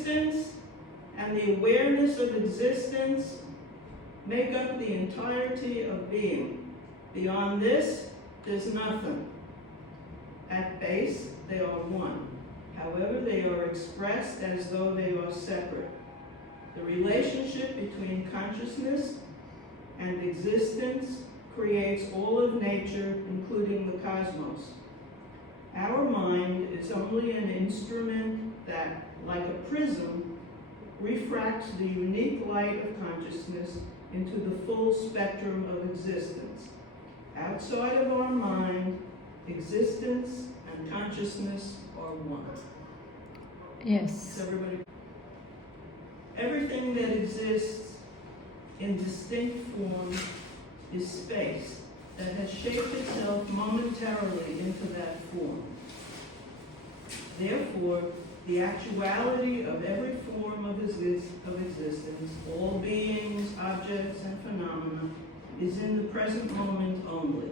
existence and the awareness of existence make up the entirety of being. Beyond this, there's nothing. At base, they are one. However, they are expressed as though they are separate. The relationship between consciousness and existence creates all of nature, including the cosmos. Our mind is only an instrument that, like a prism, refracts the unique light of consciousness into the full spectrum of existence. Outside of our mind, existence and consciousness are one. Yes. Everything that exists in distinct form is space that has shaped itself momentarily into that form. Therefore, the actuality of every form of existence, all beings, objects, and phenomena, is in the present moment only.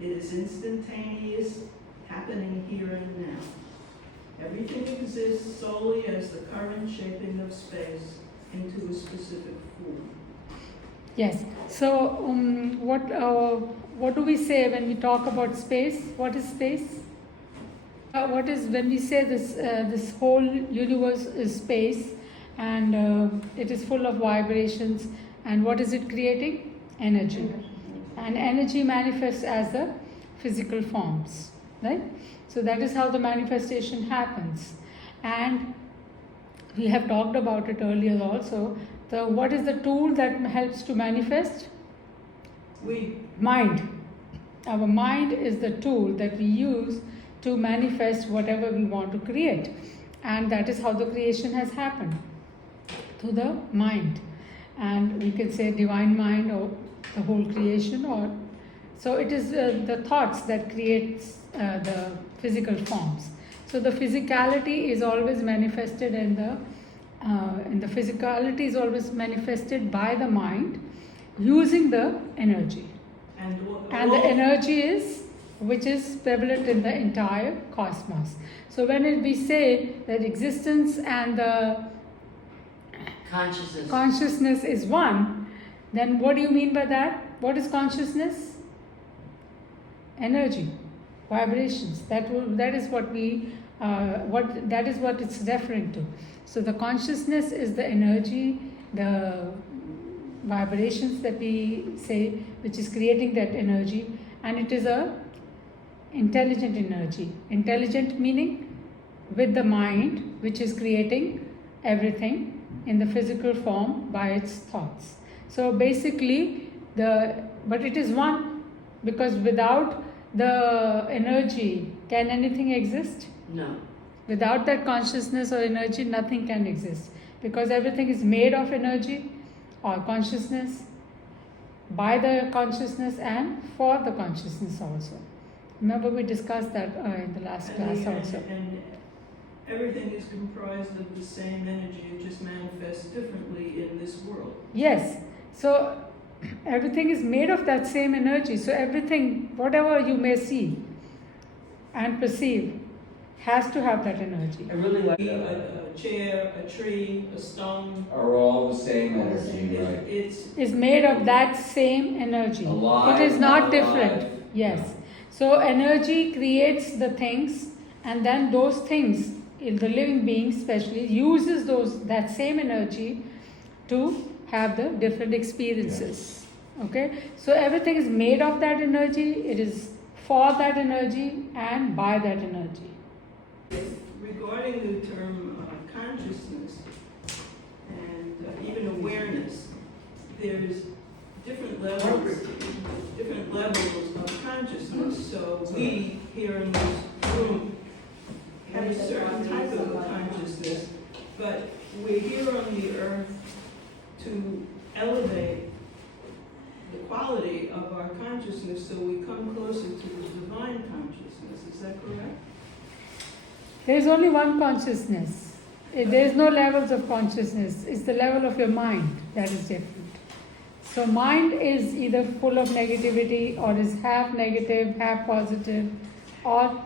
It is instantaneous, happening here and now. Everything exists solely as the current shaping of space into a specific form. Yes. So, what do we say when we talk about space? What is space? What is when we say this whole universe is space, and it is full of vibrations, and what is it creating? Energy. And energy manifests as the physical forms, right? So that is how the manifestation happens. And we have talked about it earlier also. What is the tool that helps to manifest? Mind. Our mind is the tool that we use to manifest whatever we want to create. And that is how the creation has happened, through the mind. And we can say divine mind or the whole creation, or so it is the thoughts that creates the physical forms. So the physicality is always manifested in the physicality is always manifested by the mind using the energy. And the energy is which is prevalent in the entire cosmos. So when we say that existence and the consciousness is one, then what do you mean by that? What is consciousness? Energy, vibrations. That is what it's referring to. So the consciousness is the energy, the vibrations that we say, which is creating that energy, and it is a intelligent energy. Intelligent meaning with the mind, which is creating everything in the physical form by its thoughts. So basically, but it is one, because without the energy, can anything exist? No. Without that consciousness or energy, nothing can exist, because everything is made of energy or consciousness, by the consciousness and for the consciousness also. Remember, we discussed that in the last class also. And everything is comprised of the same energy, it just manifests differently in this world. Yes. So everything is made of that same energy. So everything, whatever you may see and perceive, has to have that energy. I really like a chair, a tree, a stone are all the same energy, right? It's made of that same energy. Alive, it is not different. alive. Yes. So energy creates the things, and then those things, the living being especially, uses that same energy to have the different experiences. Yes. Okay? So everything is made of that energy, it is for that energy and by that energy. Regarding the term consciousness and even awareness, there's different levels of consciousness. So we here in this room have a certain type of consciousness, but we're here on the earth to elevate the quality of our consciousness so we come closer to the divine consciousness. Is that correct? There is only one consciousness. There is no levels of consciousness. It's the level of your mind that is different. So mind is either full of negativity, or is half negative, half positive, or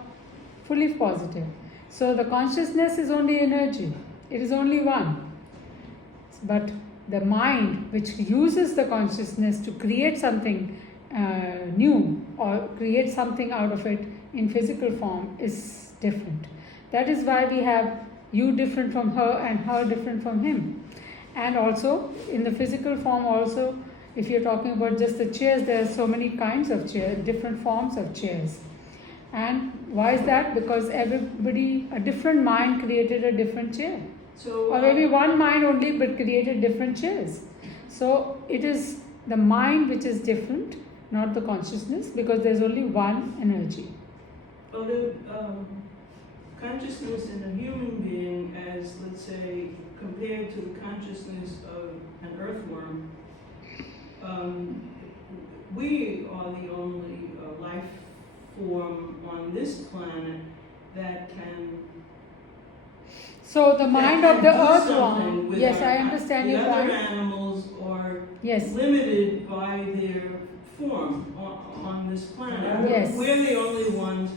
fully positive. So the consciousness is only energy. It is only one. But the mind, which uses the consciousness to create something new or create something out of it in physical form, is different. That is why we have you different from her and her different from him. And also in the physical form also, if you're talking about just the chairs, there are so many kinds of chairs, different forms of chairs. And why is that? Because everybody, a different mind created a different chair. So, Or maybe one mind only but created different chairs. So it is the mind which is different, not the consciousness, because there's only one energy. well, the consciousness in a human being, as let's say, compared to the consciousness of an earthworm, we are the only life form on this planet that can. So the mind that of the can do earthworm, something with yes, our- I understand your The other point. animals are Yes. limited by their form on this planet. Yes. We're the only ones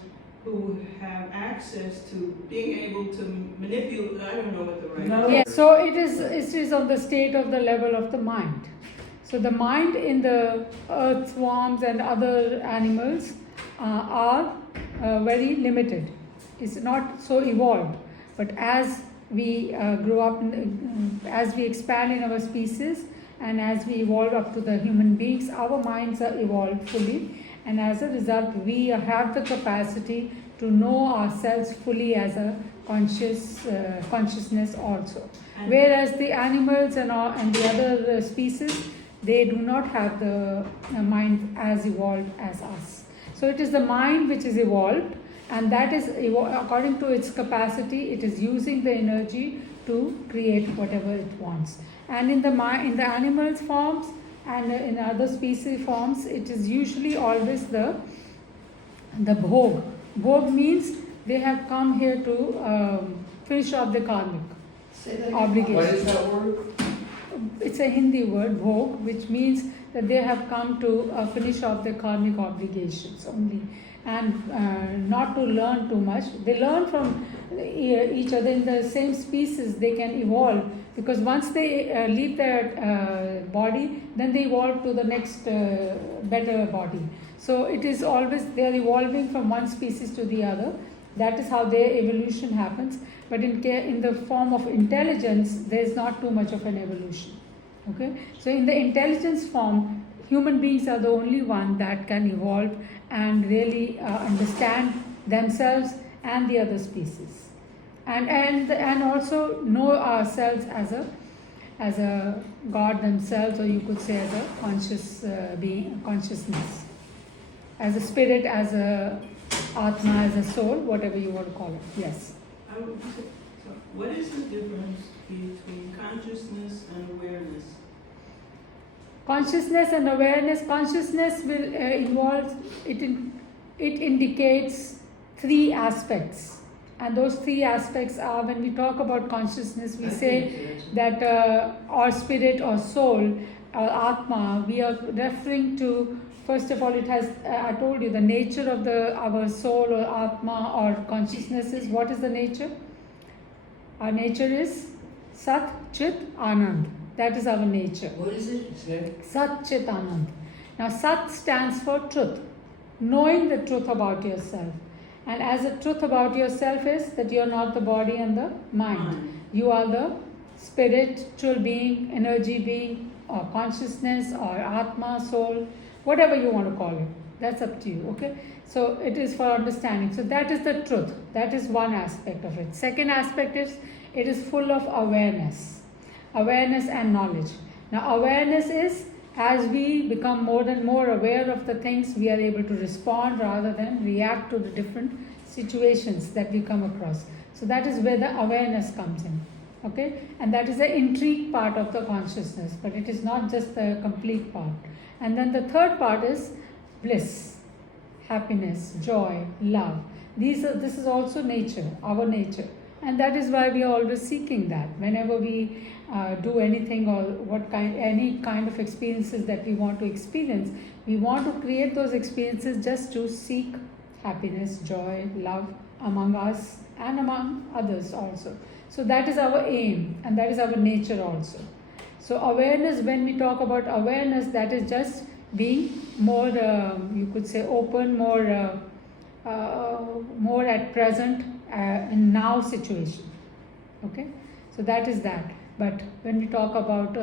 who have access to being able to manipulate, I don't know what the right No. word Yes, so it is on the state of the level of the mind. So the mind in the earthworms and other animals are very limited. It's not so evolved. But as we grow up, as we expand in our species, and as we evolve up to the human beings, our minds are evolved fully. And as a result, we have the capacity to know ourselves fully as a consciousness also. And- Whereas the animals and the other species, they do not have the mind as evolved as us. So it is the mind which is evolved, and that is according to its capacity, it is using the energy to create whatever it wants. And in the animals forms and in other species forms, it is usually always the bhog. Bhog means they have come here to finish off the karmic obligation. What is that word? It's a Hindi word, bhog, which means that they have come to finish off their karmic obligations only, and not to learn too much. They learn from each other. In the same species, they can evolve, because once they leave their body, then they evolve to the next better body. So it is always, they are evolving from one species to the other. That is how their evolution happens. But in the form of intelligence, there is not too much of an evolution. Okay? So in the intelligence form, human beings are the only one that can evolve and really understand themselves and the other species, and also know ourselves as a God themselves, or you could say as a conscious being, consciousness, as a spirit, as a atma, as a soul, whatever you want to call it. Yes. So what is the difference between consciousness and awareness? Consciousness and awareness. Consciousness will involve it. It indicates three aspects, and those three aspects are, when we talk about consciousness, we say that or spirit or soul or atma. We are referring to, first of all, it has. I told you the nature of our soul or atma or consciousness is, what is the nature? Our nature is Sat Chit Anand. That is our nature. What is it? Sat Chit Anand. Now Sat stands for truth, knowing the truth about yourself. And as the truth about yourself is that you are not the body and the mind. You are the spiritual being, energy being, or consciousness, or atma, soul, whatever you want to call it. That's up to you, okay? So it is for understanding. So that is the truth. That is one aspect of it. Second aspect is, it is full of awareness. Awareness and knowledge. Now awareness is, as we become more and more aware of the things, we are able to respond rather than react to the different situations that we come across. So that is where the awareness comes in. Okay? And that is the intrigue part of the consciousness, but it is not just the complete part. And then the third part is bliss, happiness, joy, love. This is also nature, our nature. And that is why we are always seeking that. Whenever we do anything, or any kind of experiences that we want to experience, we want to create those experiences just to seek happiness, joy, love among us and among others also. So that is our aim, and that is our nature also. So awareness, when we talk about awareness, that is just being more, you could say, open, more at present, in now situation. Okay, so that is that. But when we talk about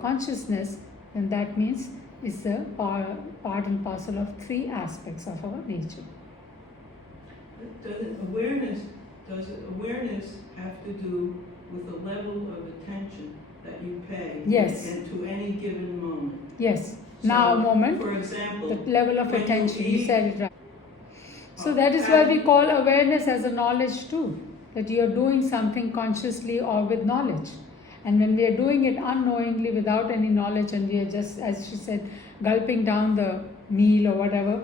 consciousness, then that means it's the part and parcel of three aspects of our nature. Does awareness have to do with the level of attention that you pay Yes. and to any given moment? Yes. So, Now moment, for example, the level of when attention, you eat- said it right. So that is why we call awareness as a knowledge too, that you are doing something consciously or with knowledge. And when we are doing it unknowingly without any knowledge, and we are just, as she said, gulping down the meal or whatever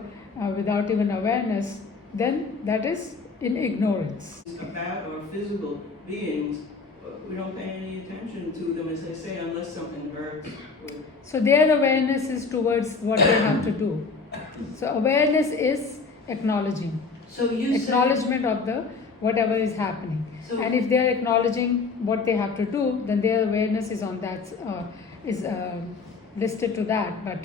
without even awareness, then that is in ignorance. About our physical beings, we don't pay any attention to them, as they say, unless something hurts. So their awareness is towards what they have to do. So awareness is acknowledging. So you Acknowledgement of the whatever is happening. So- And if they are acknowledging what they have to do, then their awareness is on that, is listed to that. But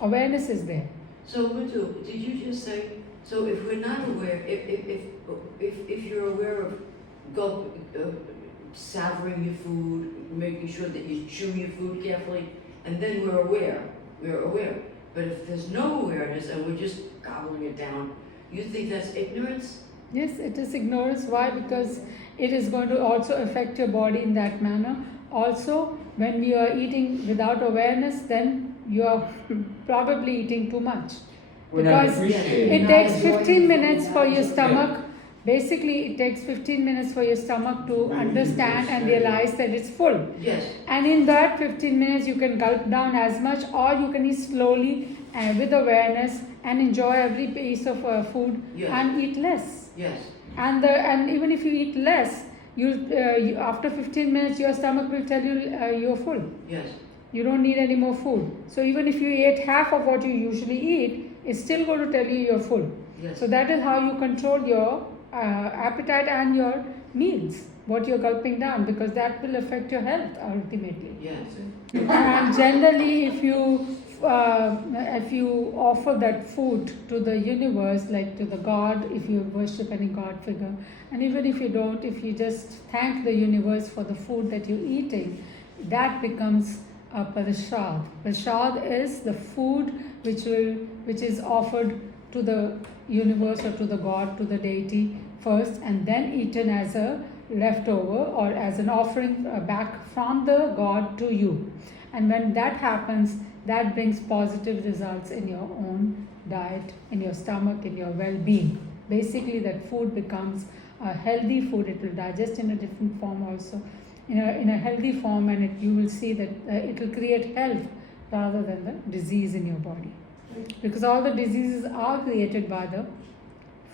awareness is there. So Madhu, did you just say, so if we're not aware, if you're aware of savoring your food, making sure that you chew your food carefully, and then we're aware. But if there's no awareness and we're just gobbling it down, you think that's ignorance? Yes, it is ignorance. Why? Because it is going to also affect your body in that manner. Also, when we are eating without awareness, then you are probably eating too much. We're not Because appreciating. it takes 15 minutes for your stomach. Basically, it takes 15 minutes for your stomach to understand and realize that it's full. Yes. And in that 15 minutes, you can gulp down as much, or you can eat slowly with awareness and enjoy every piece of food. Yes. And eat less. Yes. And even if you eat less, you after 15 minutes, your stomach will tell you you're full. Yes. You don't need any more food. So even if you ate half of what you usually eat, it's still going to tell you you're full. Yes. So that is how you control your appetite and your meals, what you're gulping down, because that will affect your health ultimately. Yes. And generally, if you offer that food to the universe, like to the God, if you worship any God figure, and even if you don't, if you just thank the universe for the food that you're eating, that becomes a prasad. Prasad is the food which is offered to the universe or to the God, to the deity first, and then eaten as a leftover or as an offering back from the God to you. And when that happens, that brings positive results in your own diet, in your stomach, in your well-being. Basically, that food becomes a healthy food. It will digest in a different form also, in a healthy form, and you will see that it will create health rather than the disease in your body. Because all the diseases are created by the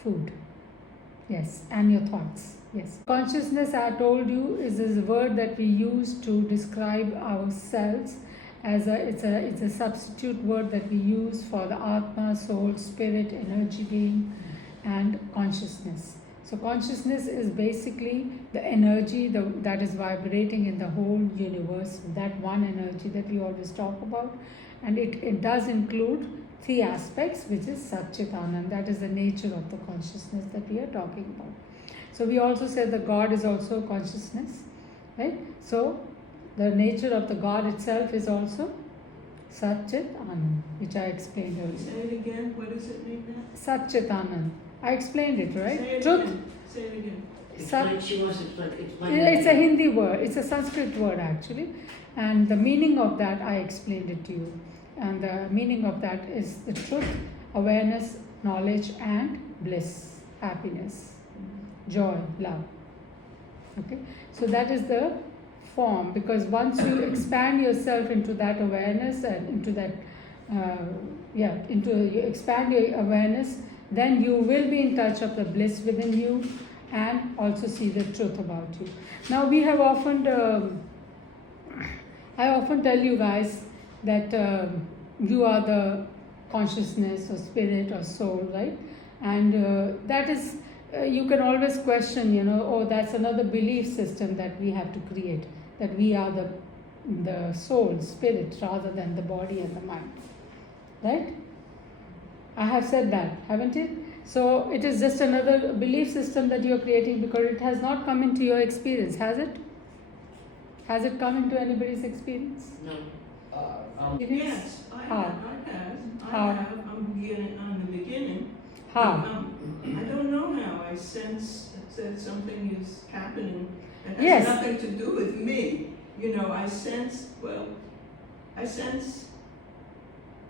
food. Yes, and your thoughts. Yes. Consciousness, I told you, is a word that we use to describe ourselves. It's a substitute word that we use for the Atma, soul, spirit, energy being, and consciousness. So consciousness is basically the energy that is vibrating in the whole universe, that one energy that we always talk about. And it does include three aspects, which is Satchitanand. That is the nature of the consciousness that we are talking about. So we also said that God is also consciousness, right? So the nature of the God itself is also Satchitanand, which I explained earlier. Say it again. What does it mean now? Satchitanand. I explained it, right? Say it Truth. again. Say it again. She wants to explain. It's a Hindi word. It's a Sanskrit word actually, and the meaning of that I explained it to you. And the meaning of that is the truth, awareness, knowledge, and bliss, happiness, joy, love. Okay, so that is the form, because once you expand yourself into that awareness and into that, you expand your awareness, then you will be in touch of the bliss within you and also see the truth about you. Now we have often, I often tell you guys that you are the consciousness or spirit or soul, right? And that is you can always question, oh, that's another belief system that we have to create, that we are the soul, spirit, rather than the body and the mind. Right? I have said that, haven't it? So it is just another belief system that you are creating because it has not come into your experience, has it? Has it come into anybody's experience? No. Yes, I How? have. How? I'm the beginning. How? I don't know how. I sense that something is happening that has Yes. nothing to do with me. I sense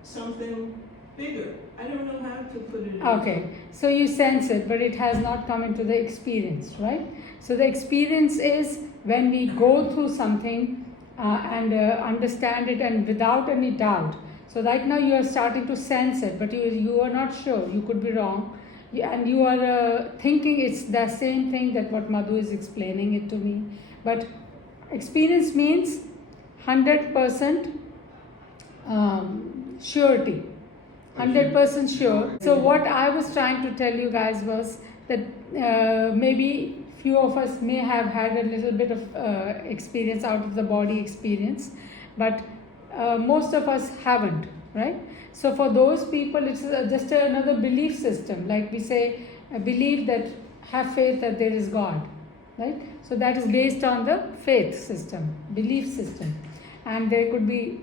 something bigger. I don't know how to put it in. Okay, so you sense it, but it has not come into the experience, right? So the experience is when we go through something and understand it, and without any doubt. So right now you are starting to sense it, but you are not sure. You could be wrong, and you are thinking it's the same thing that what Madhu is explaining it to me. But experience means 100% surety. 100% sure. So what I was trying to tell you guys was that maybe few of us may have had a little bit of experience out of the body experience, but most of us haven't, right? So for those people, it's just another belief system. Like we say, believe that, have faith that there is God, right? So that is based on the faith system, belief system, and there could be.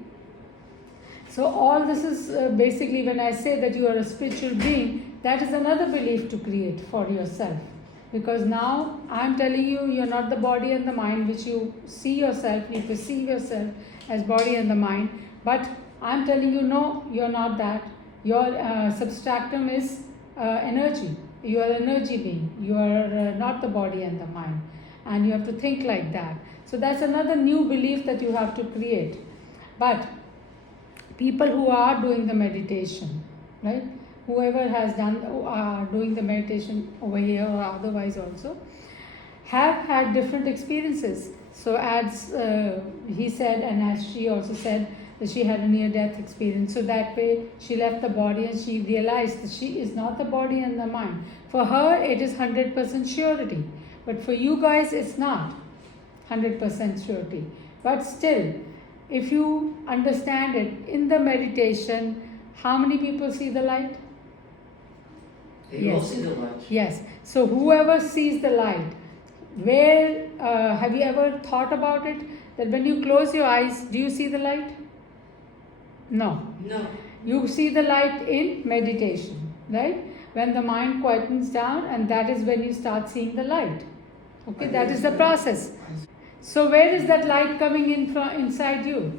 So all this is basically when I say that you are a spiritual being, that is another belief to create for yourself. Because now I am telling you, you are not the body and the mind which you see yourself, you perceive yourself as body and the mind. But I am telling you, no, you are not that. Your substratum is energy. You are an energy being. You are not the body and the mind. And you have to think like that. So that's another new belief that you have to create. But people who are doing the meditation, right? Whoever has doing the meditation over here or otherwise also, have had different experiences. So as he said, and as she also said, that she had a near-death experience. So that way she left the body and she realized that she is not the body and the mind. For her, it is 100% surety. But for you guys, it's not 100% surety. But still, if you understand it, in the meditation, how many people see the light? They all see the light. Yes. So whoever sees the light, where have you ever thought about it? That when you close your eyes, do you see the light? No. No. You see the light in meditation, right? When the mind quietens down, and that is when you start seeing the light. Okay, that is the process. So where is that light coming in from inside you?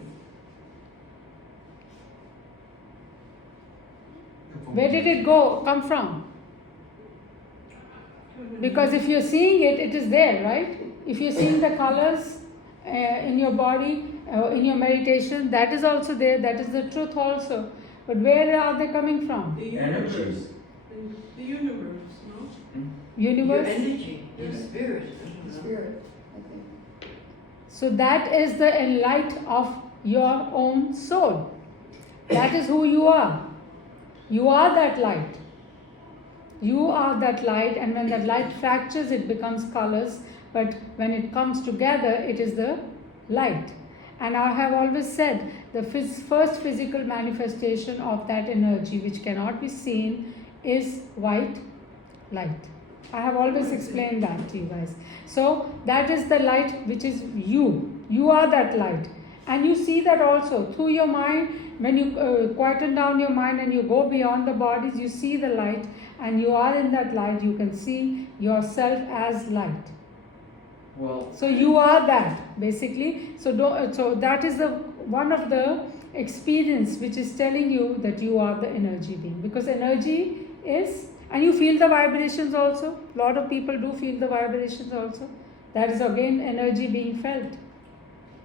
Where did it come from? Because if you're seeing it, it is there, right? If you're seeing the colors in your body, in your meditation, that is also there, that is the truth also. But where are they coming from? The universe. The universe, no? Universe? Your energy, your spirit. Spirit, I think. So that is the light of your own soul. That is who you are. You are that light. You are that light, and when that light fractures, it becomes colors. But when it comes together, it is the light. And I have always said, the first physical manifestation of that energy, which cannot be seen, is white light. I have always explained that to you guys. So that is the light which is you. You are that light. And you see that also through your mind. When you quieten down your mind and you go beyond the bodies, you see the light, and you are in that light. You can see yourself as light. Well, So you are that basically. So that is the one of the experience which is telling you that you are the energy being, because energy is, and you feel the vibrations also. A lot of people do feel the vibrations also. That is again energy being felt,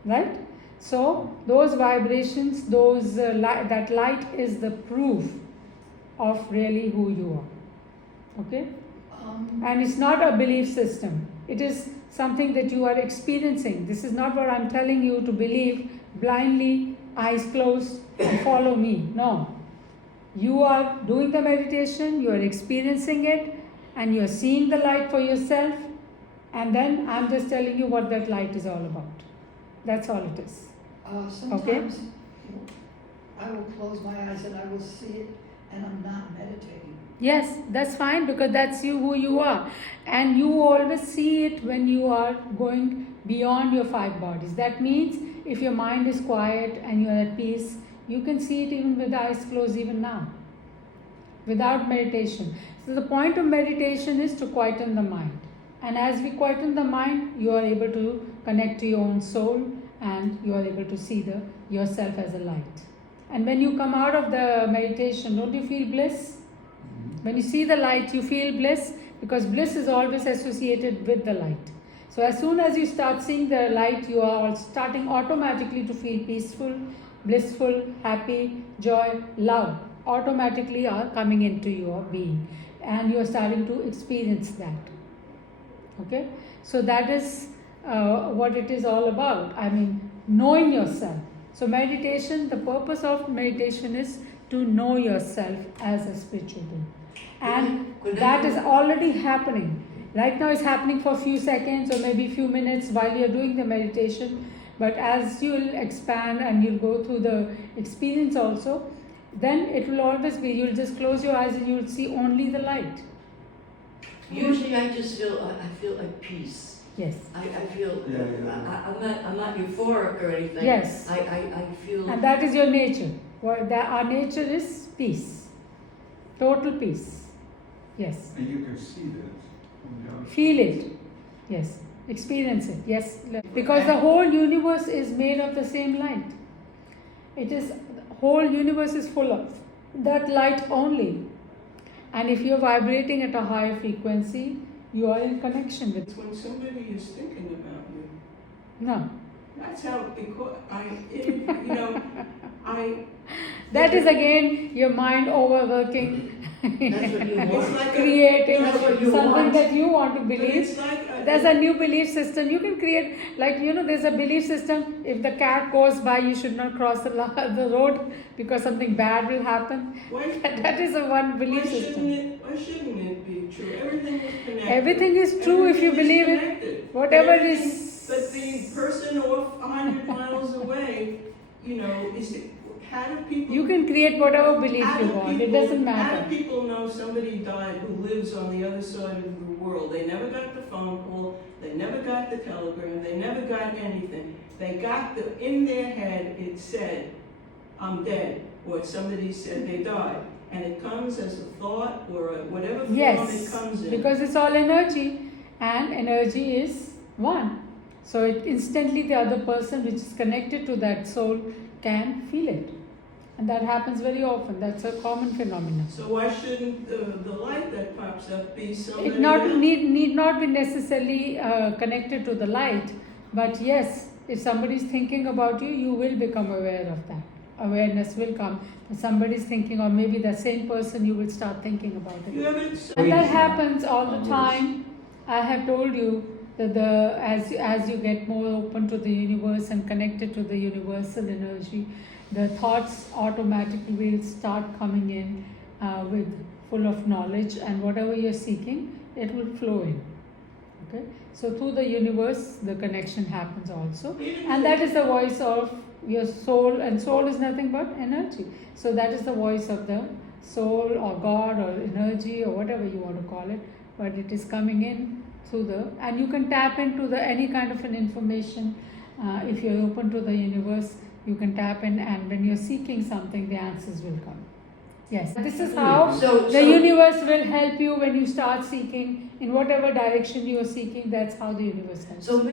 right? So those vibrations, that light is the proof of really who you are. Okay? And it's not a belief system. It is something that you are experiencing. This is not what I'm telling you to believe blindly, eyes closed, and follow me. No. You are doing the meditation, you are experiencing it, and you're seeing the light for yourself, and then I'm just telling you what that light is all about. That's all it is. Sometimes I will close my eyes and I will see it and I'm not meditating. Yes, that's fine, because that's you, who you are. And you always see it when you are going beyond your 5 bodies. That means if your mind is quiet and you're at peace, you can see it even with eyes closed even now, without meditation. So the point of meditation is to quieten the mind. And as we quieten the mind, you are able to connect to your own soul, and you are able to see yourself as a light. And when you come out of the meditation, don't you feel bliss? When you see the light, you feel bliss, because bliss is always associated with the light. So as soon as you start seeing the light, you are starting automatically to feel peaceful, blissful, happy, joy, love automatically are coming into your being, and you are starting to experience that. Okay, so that is what it is all about. I mean, knowing yourself. So meditation, the purpose of meditation is to know yourself as a spiritual being, and that is already happening. Right now it's happening for a few seconds or maybe a few minutes while you're doing the meditation, but as you'll expand and you'll go through the experience also, then it will always be, you'll just close your eyes and you'll see only the light. Usually I just feel, I feel like peace. Yes. I feel, I'm not euphoric or anything. Yes. I feel. And that is your nature. Our nature is peace. Total peace. Yes. And you can see that from the outside. Feel it. Yes. Experience it. Yes. Because the whole universe is made of the same light. It is, the whole universe is full of that light only. And if you're vibrating at a higher frequency, you are in connection with it. When somebody is thinking about you, No. that's how, because That is again your mind overworking, That's what you want. like creating That's what you something want. that you want to But believe. it's like There's a new belief system. You can create, like, there's a belief system. If the cat goes by, you should not cross the road because something bad will happen. why, That is a one belief why system. shouldn't it be true? Everything is connected. Everything is true if you Everything is believe it. connected. Whatever Everything- is. But the person off 100 miles away, how do people... You can create whatever belief how you do want. It people- doesn't How matter. do people know somebody died who lives on the other side of the world? They never got the phone call, they never got the telegram, they never got anything. They got in their head, it said, I'm dead, or somebody said they died. And it comes as a thought or whatever form it Yes, comes in. because it's all energy, and energy is one. So it instantly the other person which is connected to that soul can feel it. And that happens very often. That's a common phenomenon. So why shouldn't the light that pops up be somebody It not else? need not be necessarily connected to the light, but yes, if somebody is thinking about you, you will become aware of that. Awareness will come. If somebody is thinking, or maybe the same person, you will start thinking about it. You haven't... And that happens all the time. I have told you that as you get more open to the universe and connected to the universal energy, the thoughts automatically will start coming in with full of knowledge, and whatever you're seeking, it will flow in. Okay, so through the universe, the connection happens also, and that is the voice of your soul, and soul is nothing but energy. So that is the voice of the soul or God or energy or whatever you want to call it, but it is coming in through and you can tap into any kind of an information. If you're open to the universe, you can tap in, and when you're seeking something, the answers will come. Yes, this is how the universe will help you when you start seeking in whatever direction you are seeking. That's how the universe helps. So